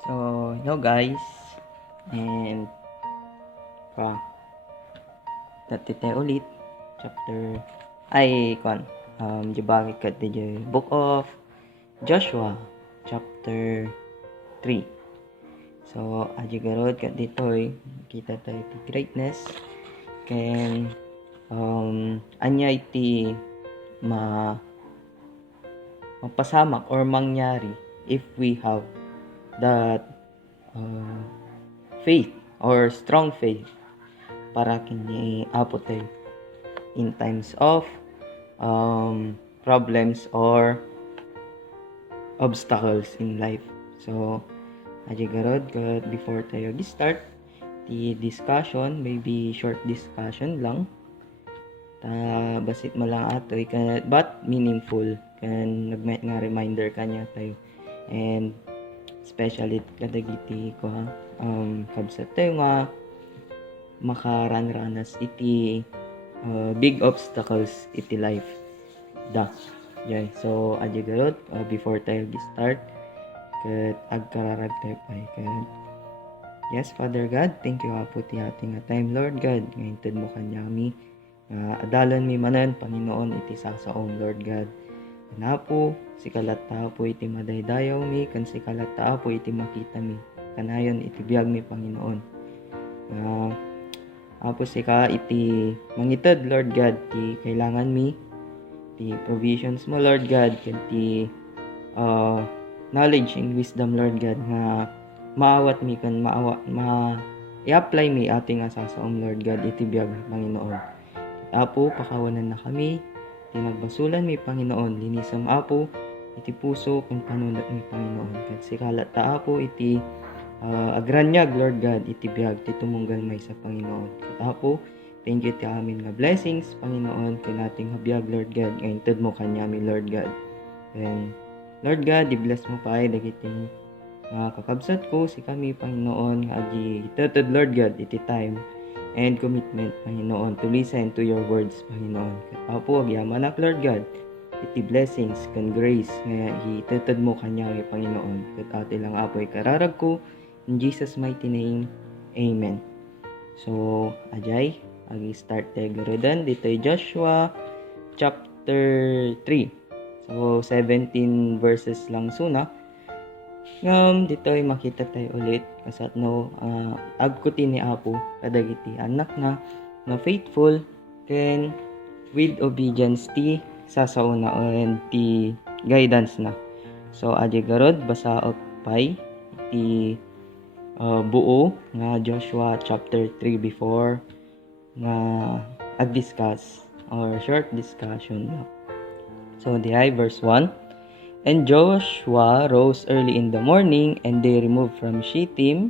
So, hello guys. And pa dati tayo ulit chapter jabagi kat di Book of Joshua chapter 3. So, aji garod kat ditoy kita tayo ti greatness ken anya iti mapasamak or mangyari if we have that faith or strong faith para kini apo tayo in times of problems or obstacles in life. So, aji garod before tayo start the discussion, maybe short discussion lang. Basit mo lang atoy but meaningful kan nagmet nga reminder kanya tayo. And especially kadagiti ko kabsat tayo nga makaranranas iti big obstacles iti life so aji garot before tayo start ket agkararag tayo pay ket yes, Father God, thank you po ti ating time, Lord God, ngayon mo kanyami adalan mi manan Panginoon iti sasaom, Lord God. Kanapo sikalat ta po iti madaydayaw mi kan sikalat ta po iti makita mi kanayon iti biag mi Panginoon. Apo sika iti mangited, Lord God, ti kailangan mi ti provisions mo, Lord God, ken ti knowledge and wisdom, Lord God, nga maawat mi kan i-apply mi ating asasaom, Lord God, iti biag mi Panginoon. Apo pakawanan na kami tinagbasulan mi Panginoon, linisam apo iti puso kung panunot mi Panginoon. Kat sikalat ta apo iti agranyag, Lord God, iti biag ti tumunggal may sa Panginoon. Kat apo, thank you ti amin nga blessings Panginoon ken ating habiag, Lord God, ngayon mo kanyami, Lord God. And Lord God, i-bless mo pa ay dagiti kakabsat ko si kami Panginoon nga aji iteted, Lord God, iti time and commitment, Panginoon, to listen to your words, Panginoon. Apo, agyamanak, Lord God, iti blessings kan grace nga itetad mo kanya may Panginoon. Kat ati lang apo ikararag ko, in Jesus' mighty name, Amen. So, ajay, agi-start tayo garudan. Dito ay Joshua chapter 3. So, 17 verses lang suna. Dito ay makita tayo ulit kasat no agkuti ni apo kadagiti anak na faithful ken with obedience ti sasauna and ti guidance na. So aji garod basa pay ti buo nga Joshua chapter 3 before nga ag-discuss or short discussion. So di ay verse 1. And Joshua rose early in the morning, and they removed from Shittim,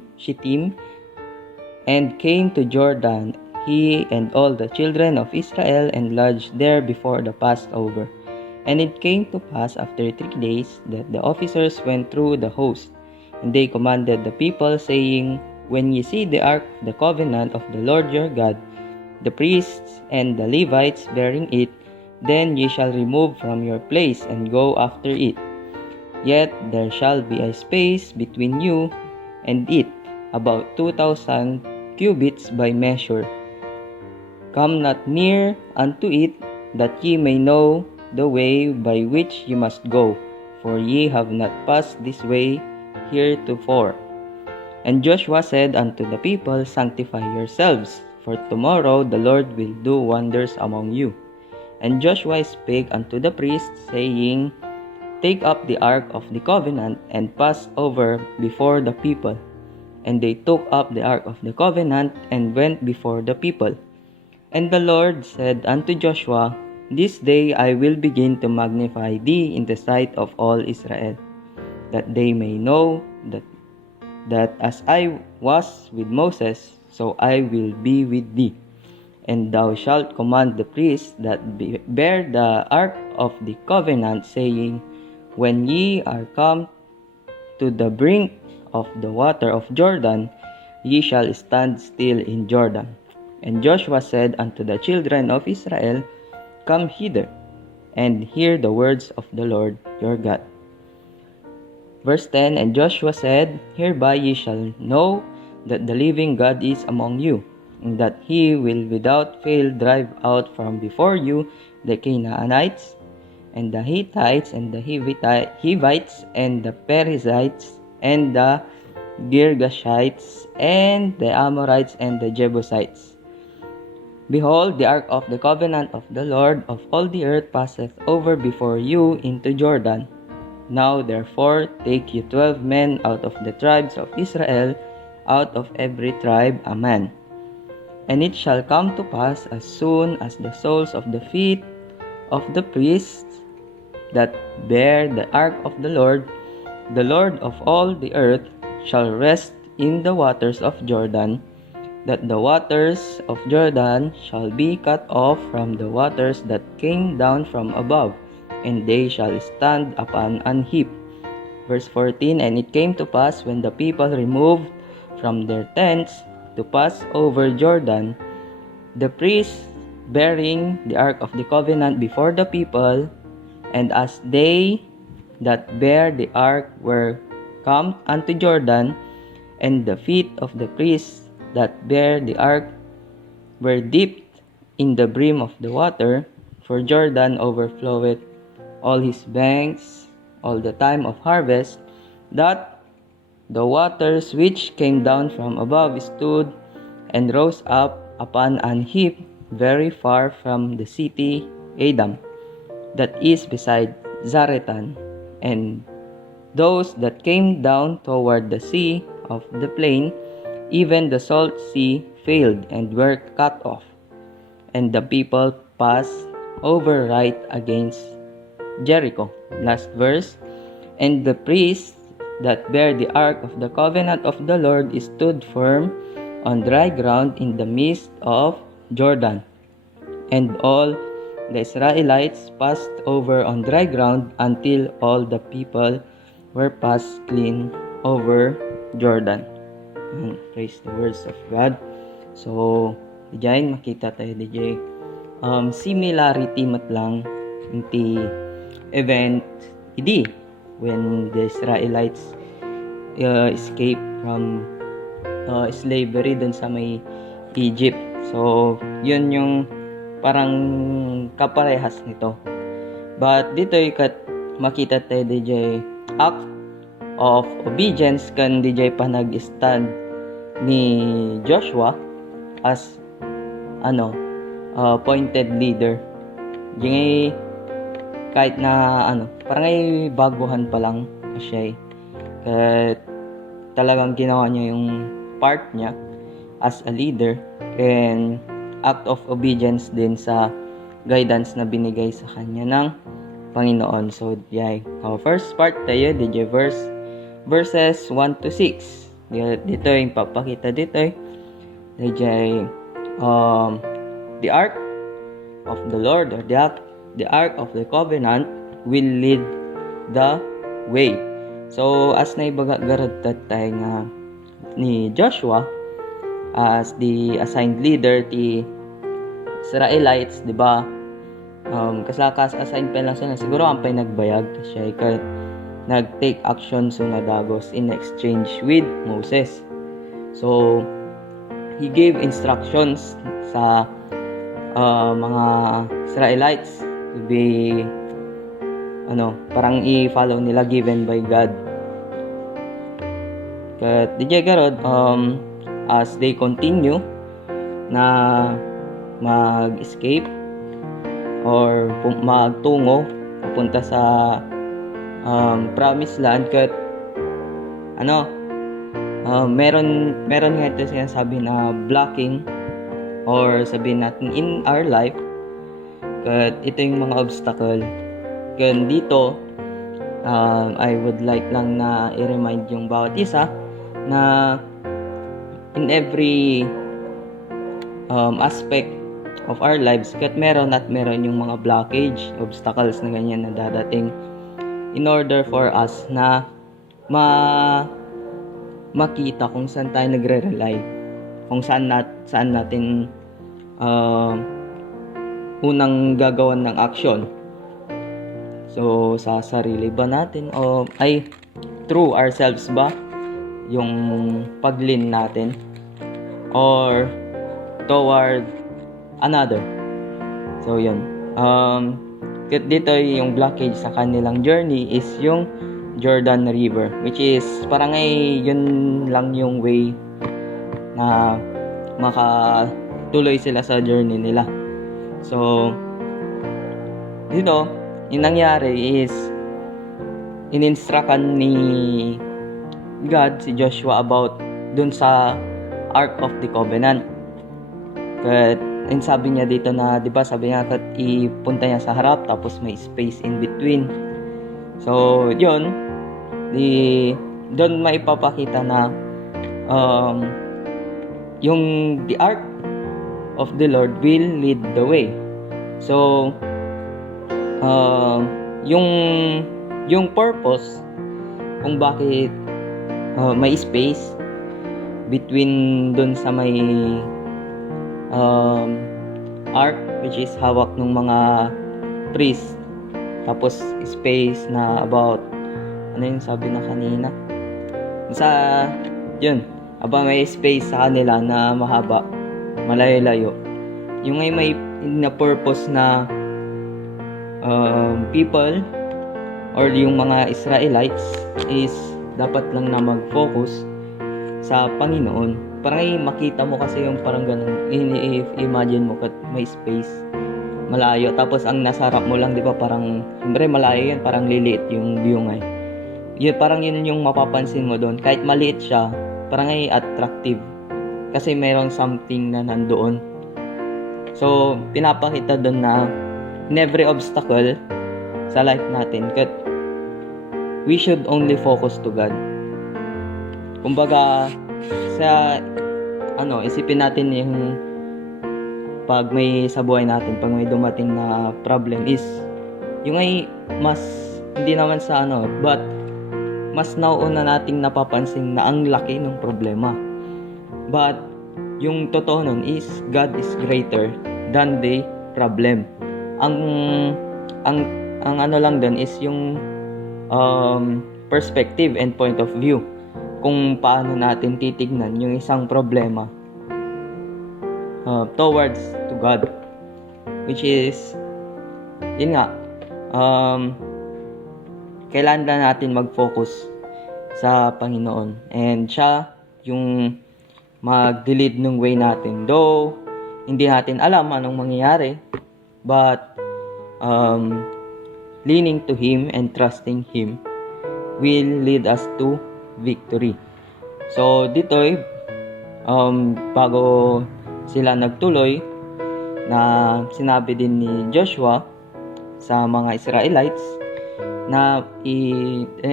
and came to Jordan, he and all the children of Israel, and lodged there before the Passover. And it came to pass after 3 days that the officers went through the host, and they commanded the people, saying, When ye see the ark of the covenant of the Lord your God, the priests and the Levites bearing it, then ye shall remove from your place and go after it. Yet there shall be a space between you and it, about 2,000 cubits by measure. Come not near unto it, that ye may know the way by which ye must go, for ye have not passed this way heretofore. And Joshua said unto the people, Sanctify yourselves, for tomorrow the Lord will do wonders among you. And Joshua spake unto the priests, saying, Take up the ark of the covenant, and pass over before the people. And they took up the ark of the covenant, and went before the people. And the Lord said unto Joshua, This day I will begin to magnify thee in the sight of all Israel, that they may know that as I was with Moses, so I will be with thee. And thou shalt command the priests that bear the ark of the covenant, saying, When ye are come to the brink of the water of Jordan, ye shall stand still in Jordan. And Joshua said unto the children of Israel, Come hither, and hear the words of the Lord your God. Verse 10, And Joshua said, Hereby ye shall know that the living God is among you, and that he will without fail drive out from before you the Canaanites, and the Hittites, and the Hivites, and the Perizzites, and the Girgashites, and the Amorites, and the Jebusites. Behold, the ark of the covenant of the Lord of all the earth passeth over before you into Jordan. Now therefore take you 12 men out of the tribes of Israel, out of every tribe a man. And it shall come to pass as soon as the soles of the feet of the priests that bear the ark of the Lord of all the earth, shall rest in the waters of Jordan, that the waters of Jordan shall be cut off from the waters that came down from above, and they shall stand upon an heap. Verse 14, And it came to pass when the people removed from their tents to pass over Jordan, the priests bearing the ark of the covenant before the people, and as they that bear the ark were come unto Jordan, and the feet of the priests that bear the ark were dipped in the brim of the water, for Jordan overfloweth all his banks all the time of harvest, that the waters which came down from above stood and rose up upon an heap very far from the city Adam, that is beside Zaretan, and those that came down toward the sea of the plain, even the salt sea failed and were cut off, and the people passed over right against Jericho. Last verse, And the priests that bear the ark of the covenant of the Lord stood firm on dry ground in the midst of Jordan, and all the Israelites passed over on dry ground until all the people were passed clean over Jordan. And praise the words of God. So, diyan makita tayo DJ similarity matlang inti event idi when the Israelites escaped from slavery dun sa may Egypt. So, yun yung parang kaparehas nito. But dito makita tayo DJ act of obedience kan DJ pa nag-stand ni Joshua as appointed leader. Yung kahit na parang ay baguhan pa lang siya kahit talagang ginawa niya yung part niya as a leader and act of obedience din sa guidance na binigay sa kanya ng Panginoon. So, first part tayo, DJ verses 1 to 6. Dito yung papakita dito DJ the ark of the Lord, or the ark of the covenant will lead the way. So, as naibagarad tayo nga ni Joshua as the assigned leader ti Israelites, di ba? Kaslakas assigned pa lang sila, siguro ang pay nagbayag siya nag-take action so nadagos in exchange with Moses. So, he gave instructions sa mga Israelites to be parang i-follow nila given by God. But DJ Garod, as they continue na mag-escape or magtungo papunta sa promised land, kat meron nga ito sinasabi na blocking or sabihin natin in our life, kat ito yung mga obstacle. Kat dito I would like lang na i-remind yung bawat isa na in every aspect of our lives, kat meron yung mga blockage, obstacles na ganyan na dadating in order for us na makita kung saan tayo nagre-rely, kung saan natin unang gagawan ng action. So, sa sarili ba natin o through ourselves ba yung paglin natin or toward another. So yun. Dito yung blockage sa kanilang journey is yung Jordan River, which is parang yun lang yung way na makatuloy sila sa journey nila. So dito yung nangyari is ininstructan ni God si Joshua about dun sa Ark of the Covenant. And sabi niya dito na, 'di ba, sabi niya at ipunta niya sa harap tapos may space in between. So, 'yun, doon maipapakita na yung the Ark of the Lord will lead the way. So, yung purpose kung bakit may space between dun sa may ark, which is hawak ng mga priest, tapos space na about ano yung sabi na kanina sa yun, may space sa kanila na mahaba, malayo-layo. Yung may na purpose na people or yung mga Israelites is dapat lang na mag-focus sa Panginoon. Parang makita mo kasi yung parang ganun. Imagine mo kat may space malayo, tapos ang nasa harap mo lang, di ba, parang siyempre malayo yun, parang liliit yung view nga. Yun, parang yun yung mapapansin mo doon. Kahit maliit siya, parang attractive kasi mayroong something na nandoon. So pinapakita doon na in every obstacle sa life natin, kat we should only focus to God. Kumbaga sa isipin natin yung pag may sa buhay natin, pag may dumating na problem is yung mas hindi naman sa but mas nauuna nating napapansin na ang laki ng problema. But yung totoo nun is God is greater than the problem. Ang lang dun is yung perspective and point of view kung paano natin titignan yung isang problema towards to God, which is yun nga, kailangan na natin mag-focus sa Panginoon and siya yung mag-lead ng way natin, though hindi natin alam anong mangyayari, but leaning to Him and trusting Him will lead us to victory. So dito bago sila nagtuloy, na sinabi din ni Joshua sa mga Israelites na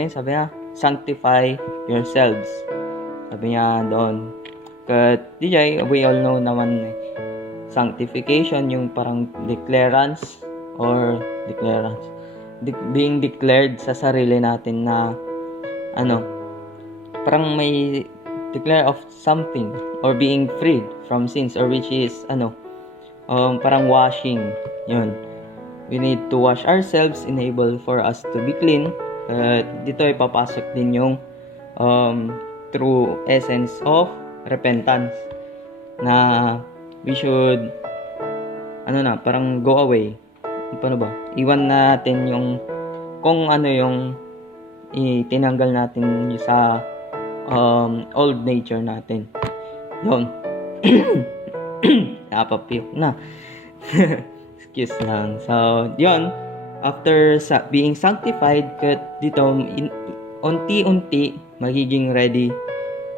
sabi niya, sanctify yourselves. Sabi niya doon. Kat DJ, we all know naman sanctification, yung parang declarance or being declared sa sarili natin na parang may declare of something or being freed from sins, or which is parang washing. Yun, we need to wash ourselves, enable for us to be clean. Dito papasok din yung true essence of repentance, na we should parang go away. Paano ba? Iwan natin yung kung yung itinanggal natin sa old nature natin. Yun. Napapiyok na. Excuse lang. So, yun. After being sanctified, dito, unti-unti, magiging ready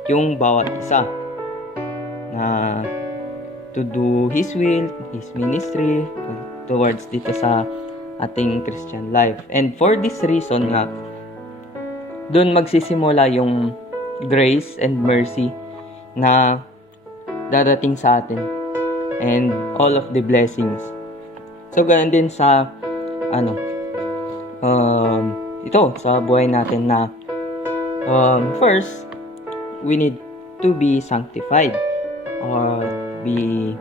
yung bawat isa na to do His will, His ministry, towards dito sa ating Christian life. And for this reason nga, doon magsisimula yung grace and mercy na darating sa atin and all of the blessings. So ganun din sa ito sa buhay natin na first we need to be sanctified or be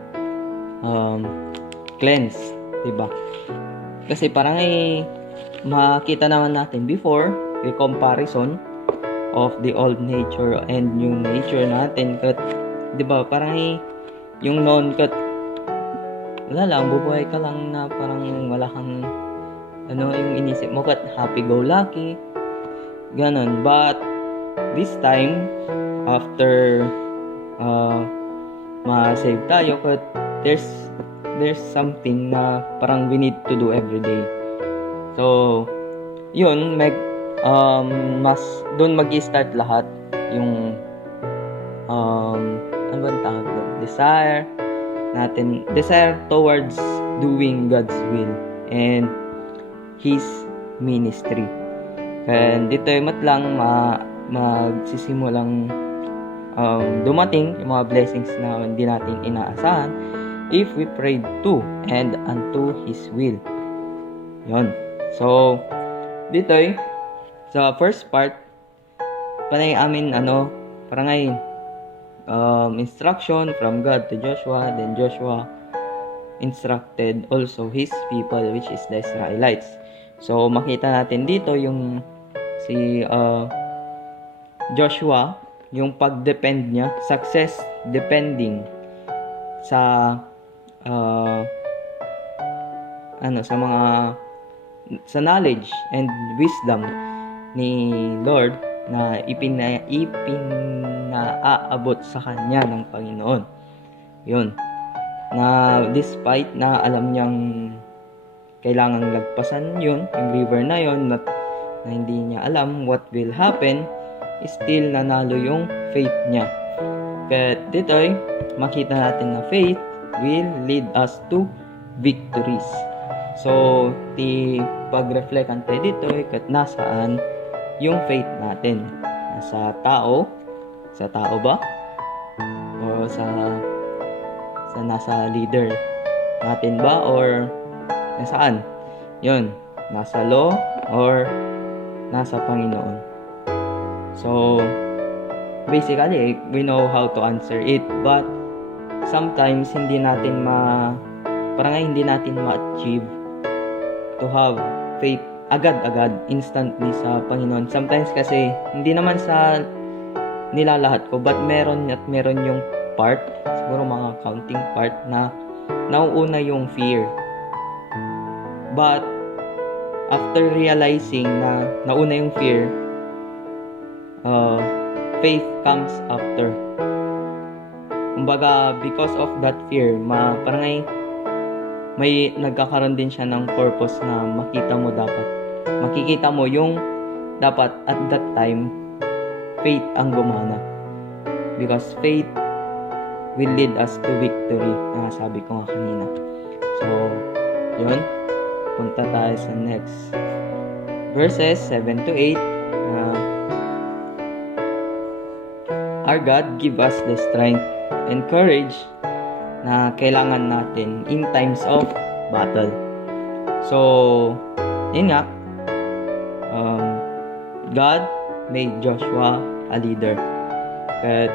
cleansed, diba? Kasi parang makita naman natin before, yung comparison of the old nature and new nature natin. Kat, di ba, parang yung noon, kat, wala lang, bubuhay ka lang na parang wala kang, yung inisip mo, kat, happy-go-lucky, ganon. But, this time, after, ma-save tayo, kat, there's something na parang we need to do every day. So, yun, mas doon mag-i-start lahat yung ano ba tawag doon? Desire towards doing God's will and His ministry. Kaya dito ay matlang magsisimulang dumating yung mga blessings na hindi natin inaasahan if we prayed to and unto His will. Yun. So, dito sa first part, panay amin parang instruction from God to Joshua. Then Joshua instructed also his people, which is the Israelites. So, makita natin dito yung si Joshua, yung pag-depend niya, success depending sa sa knowledge and wisdom ni Lord na ipinaaabot sa kanya ng Panginoon. Yun. Na despite na alam niyang kailangang lagpasan yun, yung river na yun, na hindi niya alam what will happen, still nanalo yung faith niya. Kaya dito makita natin na faith will lead us to victories. So, pag-reflect tayo dito, kat nasaan yung faith natin? Sa tao ba? O sa nasa leader natin ba? Or nasaan? Yun, nasa law or nasa Panginoon. So, basically, we know how to answer it, but sometimes hindi natin ma-achieve to have faith agad-agad, instantly sa Panginoon. Sometimes kasi, hindi naman sa nilalahat ko, but meron yung part, siguro mga counting part, na nauuna yung fear. But, after realizing na nauna yung fear, faith comes after. Kumbaga, because of that fear, parang may nagkakaroon din siya ng purpose na makikita mo yung dapat at that time faith ang gumana, because faith will lead us to victory, na sabi ko nga kanina. So yun, punta tayo sa next verses 7 to 8. Our God give us the strength and courage na kailangan natin in times of battle. So, yun nga, God made Joshua a leader. But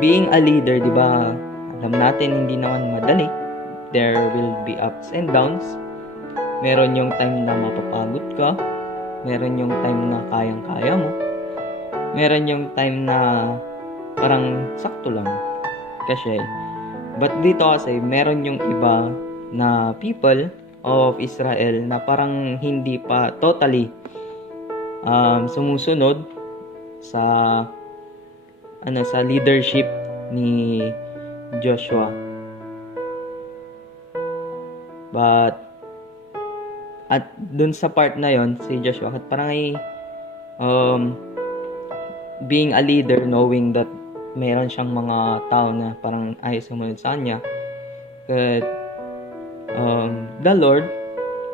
being a leader, di ba, alam natin hindi naman madali. There will be ups and downs. Meron yung time na mapapagod ka. Meron yung time na kayang-kaya mo. Meron yung time na parang sakto lang. Kasi but dito kasi, meron yung iba na people of Israel na parang hindi pa totally sumusunod sa leadership ni Joshua. But at dun sa part na yon, si Joshua parang being a leader, knowing that meron siyang mga tao na parang ayaw sumunod sa kanya. But the Lord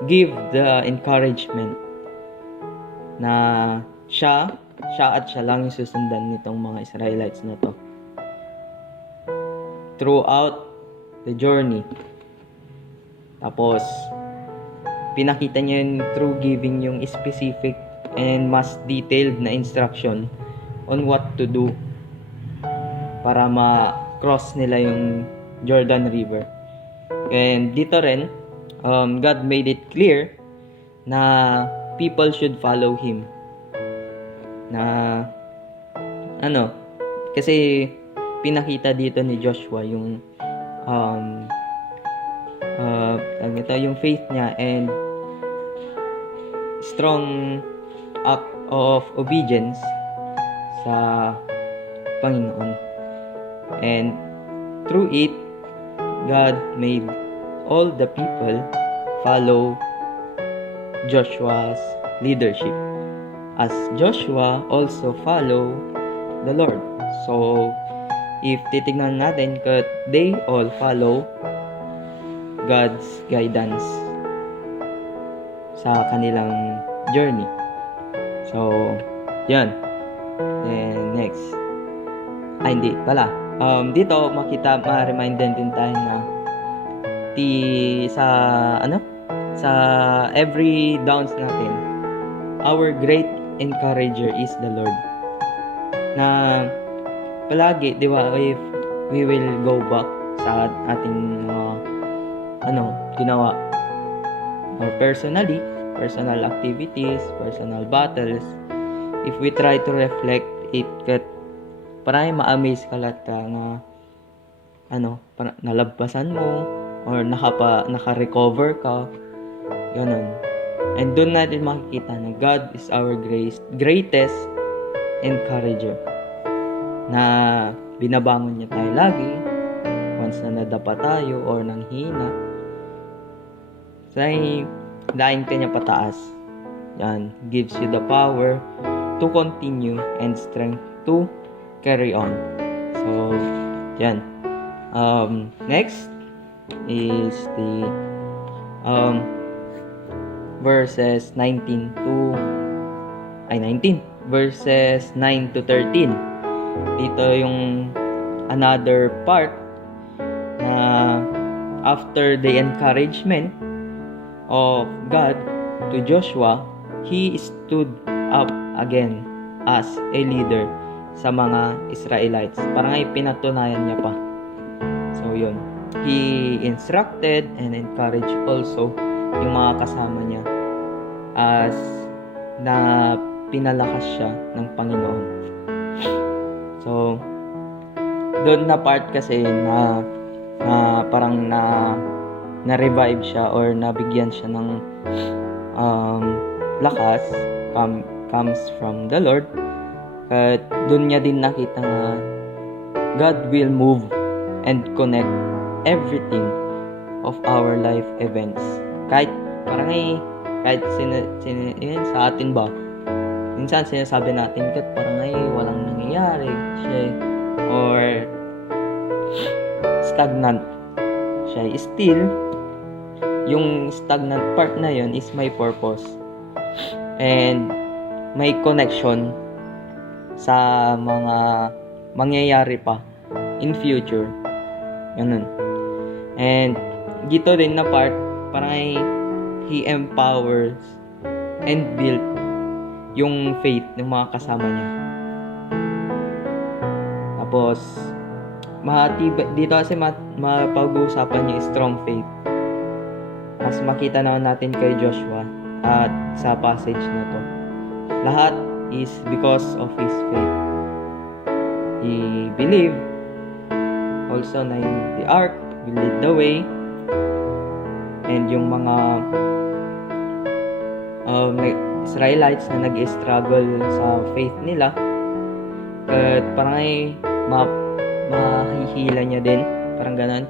give the encouragement na siya lang yung susundan nitong mga Israelites na to throughout the journey. Tapos pinakita niya yun through giving yung specific and mas detailed na instruction on what to do para ma-cross nila yung Jordan River. And dito rin, God made it clear na people should follow Him. na ano, kasi pinakita dito ni Joshua yung yung faith niya and strong act of obedience sa Panginoon. And through it, God made all the people follow Joshua's leadership, as Joshua also follow the Lord. So, if titignan natin, they all follow God's guidance sa kanilang journey. So, yan. And next. Hindi pala. Dito ma-remind din tayo na sa every downs natin, our great encourager is the Lord. Na palagi, di ba, if we will go back sa ating ginawa, or personal activities, personal battles, if we try to reflect it, parang ma-amaze ka lahat na nalagpasan mo or naka-recover ka, ganun. And doon natin makikita na God is our greatest encourager, na binabangon niya tayo lagi once na nadapa tayo or nanghina. Daing ka niya pataas. Yan, gives you the power to continue and strength to carry on. So, yan. Next is the verses 19 verses 9 to 13. Dito yung another part na after the encouragement of God to Joshua, he stood up again as a leader sa mga Israelites. Parang ay pinatunayan niya pa. So yun, he instructed and encouraged also yung mga kasama niya as na pinalakas siya ng Panginoon. So doon na part kasi na parang na-revive siya or nabigyan siya ng lakas comes from the Lord. At doon niya din nakita na God will move and connect everything of our life events. Kahit yun, sa atin ba, minsan sinasabi natin parang walang nangyayari siya, or stagnant siya. Still, yung stagnant part na yun is may purpose and may connection sa mga mangyayari pa in future. Ganun. And dito din na part, parang he empowers and built yung faith ng mga kasama niya. Tapos dito kasi mapag-uusapan niya strong faith. Mas makita naman natin kay Joshua at sa passage na to. Lahat is because of his faith. He believed also na the ark will lead the way, and yung mga Israelites na nag-struggle sa faith nila, at parang mahihila niya din, parang ganun,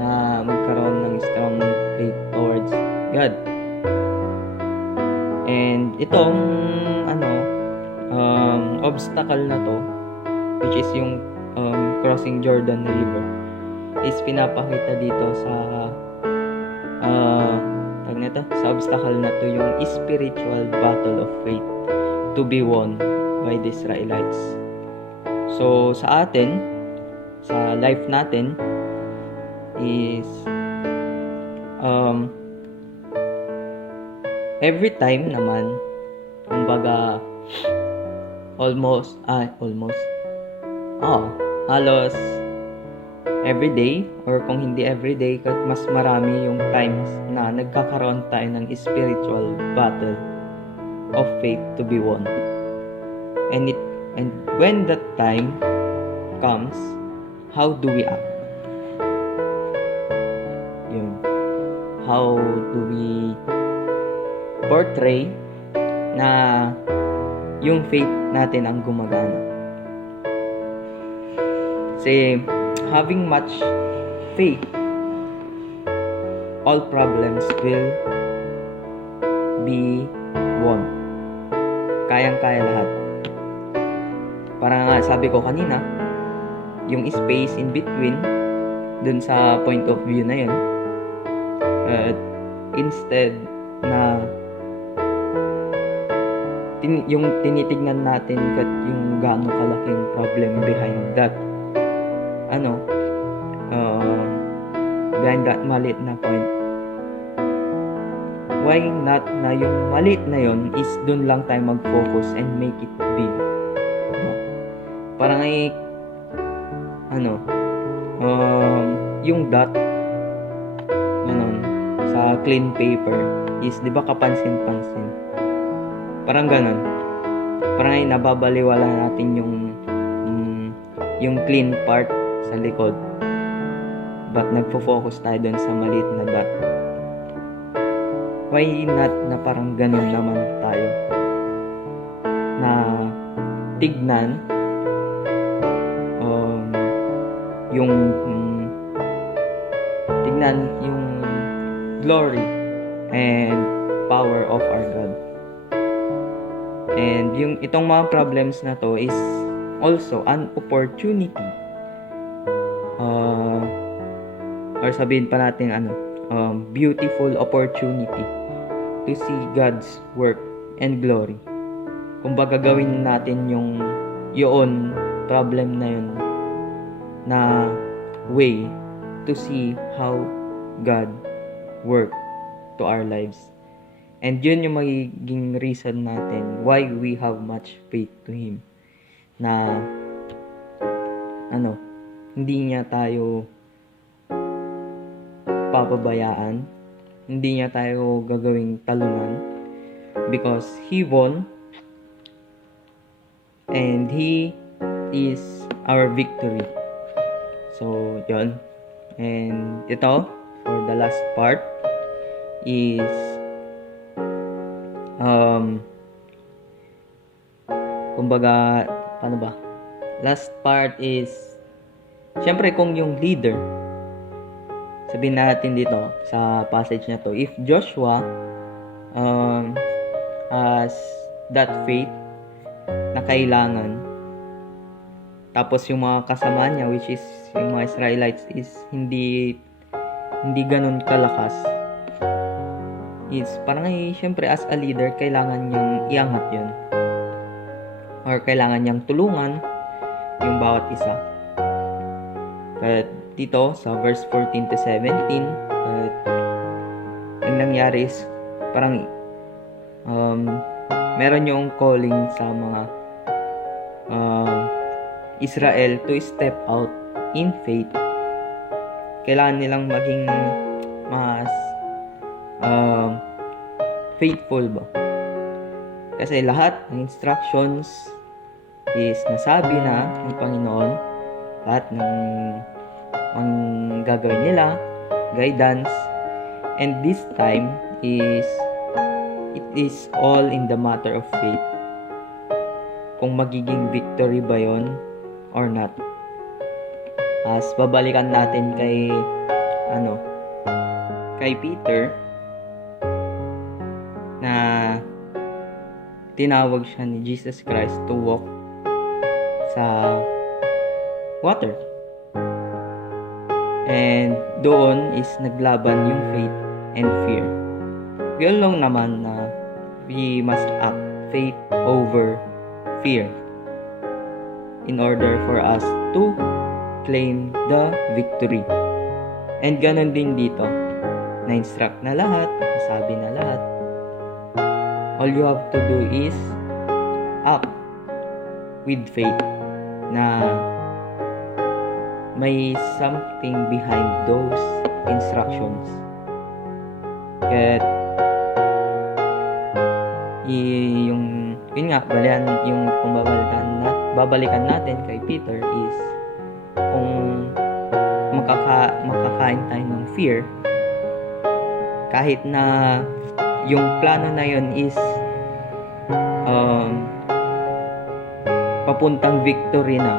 na magkaroon ng strong faith towards God. And itong obstacle na to, which is yung crossing Jordan River, is pinapakita dito sa sa obstacle na to, yung spiritual battle of faith to be won by the Israelites. So sa atin, sa life natin is every time naman, kumbaga halos everyday, or kung hindi everyday, mas marami yung times na nagkakaroon tayo ng spiritual battle of faith to be won. And when that time comes, how do we act? Yun. How do we portray na yung faith natin ang gumagana? Kasi having much faith, all problems will be won. Kayang-kaya lahat. Parang nga sabi ko kanina, yung space in between dun sa point of view na yun, instead na yung tinitignan natin yung gaano kalaking problem behind that behind that maliit na point, why not na yung maliit na yun is dun lang tayo mag-focus and make it big. Parang yung dot sa clean paper is, di ba, kapansin-pansin. Parang ganun. Parang nababaliwala natin yung clean part sa likod. But nagfo-focus tayo dun sa maliit na dot. Why not na parang ganun naman tayo? Na tignan yung glory and power of our God. And itong mga problems na to is also an opportunity, or sabihin pa natin beautiful opportunity to see God's work and glory. Kung baga gawin natin yung problem na yun na way to see how God work to our lives. And yun yung magiging reason natin why we have much faith to Him. Na hindi niya tayo papabayaan, hindi niya tayo gagawing talunan, because He won and He is our victory. So yun. And ito, for the last part is kumbaga, paano ba? Last part is, syempre kung yung leader, sabihin natin dito sa passage na to, if Joshua has that faith na kailangan, tapos yung mga kasama niya, which is yung mga Israelites, is hindi ganun kalakas, is parang syempre as a leader, kailangan niyang iangat yun, or kailangan niyang tulungan yung bawat isa. But dito sa verse 14 to 17, ang nangyari is parang meron yung calling sa mga Israel to step out in faith. Kailangan nilang maging mas faithful ba? Kasi lahat ng instructions is nasabi na ng Panginoon. Lahat ng ang gagawin nila, guidance. And this time it is all in the matter of faith. Kung magiging victory ba yon or not. As babalikan natin kay Peter, na tinawag siya ni Jesus Christ to walk sa water. And doon is naglaban yung faith and fear. We all know naman na we must act faith over fear in order for us to claim the victory. And ganun din dito. Na-instruct na lahat, nasabi na lahat. All you have to do is act with faith na may something behind those instructions. Kaya yun nga, kung babalikan natin kay Peter is kung makakain tayo ng fear, kahit na yung plano na yun is papuntang victory na,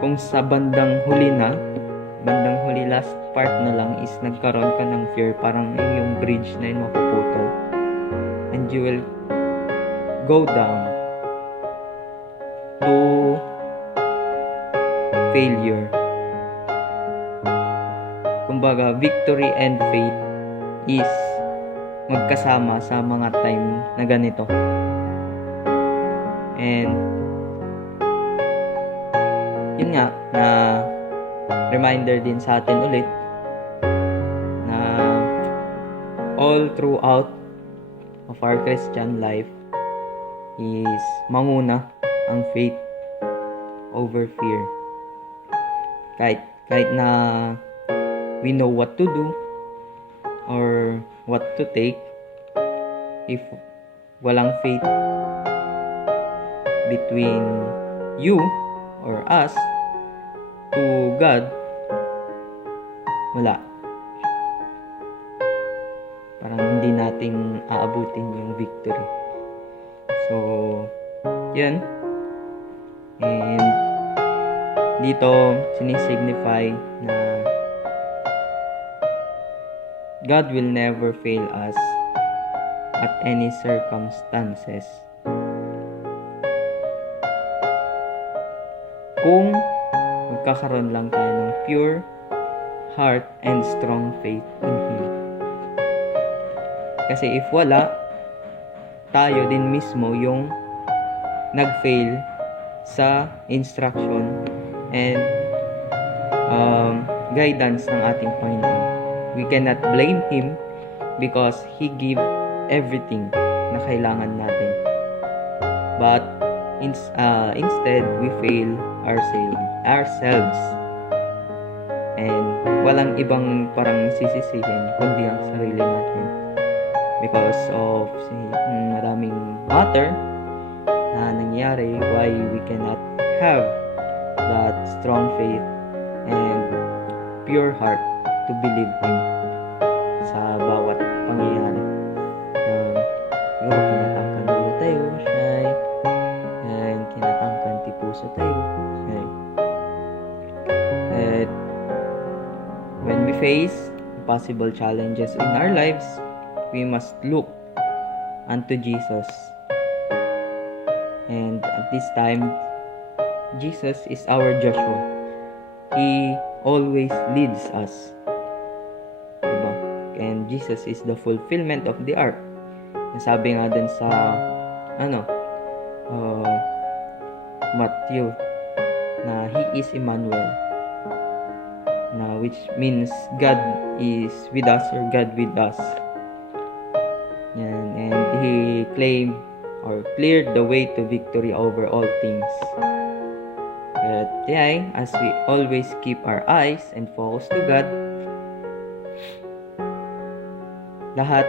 kung sa bandang huli last part na lang is nagkaroon ka ng fear, parang yung bridge na yun mapuputol and you will go down to failure. Kumbaga, victory and faith is magkasama sa mga time na ganito. And yun nga, na reminder din sa atin ulit na all throughout of our Christian life is manguna ang faith over fear. Kahit na we know what to do or what to take, if walang faith between you or us to God, wala. Parang hindi nating aabutin yung victory. So, yun. And dito sinisignify na God will never fail us at any circumstances. Kung magkakaroon lang tayo ng pure heart and strong faith in Him. Kasi if wala, tayo din mismo yung nag-fail sa instruction and guidance ng ating Panginoon. We cannot blame Him because He gave everything na kailangan natin. But instead, we fail ourselves. And walang ibang parang sisisihin kundi ang sarili natin. Because of maraming matter na nangyari why we cannot have that strong faith and pure heart to believe Him sa bawat pangyayari. Siguro kinatangkan ulo tayo, shy, and kinatangkan tipuso tayo, shy. And when we face possible challenges in our lives, we must look unto Jesus. And at this time, Jesus is our Joshua. He always leads us. Diba? And Jesus is the fulfillment of the ark. Nasabi nga din sa Matthew na He is Emmanuel, na which means God is with us or God with us. Yan, and He claimed or cleared the way to victory over all things. But yeah, as we always keep our eyes and focus to God, lahat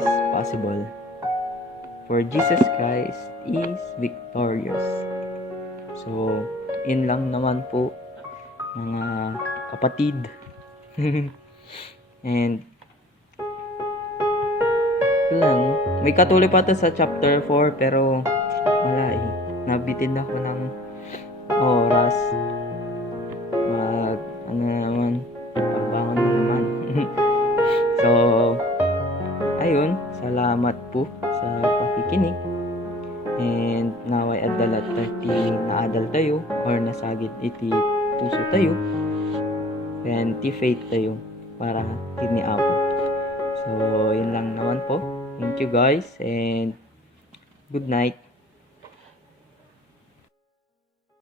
is possible. For Jesus Christ is victorious. So, in lang naman po, mga kapatid. And lang, may katuloy pa to sa chapter 4 pero wala eh. Nabitin ako ng oras. Pagbangon na naman. So, ayun, salamat po sa pakikinig. And naway adalat naadal tayo or nasagit iti puso tayo. And ti faith tayo para tiniapo. So, yun lang naman po. Thank you guys and good night.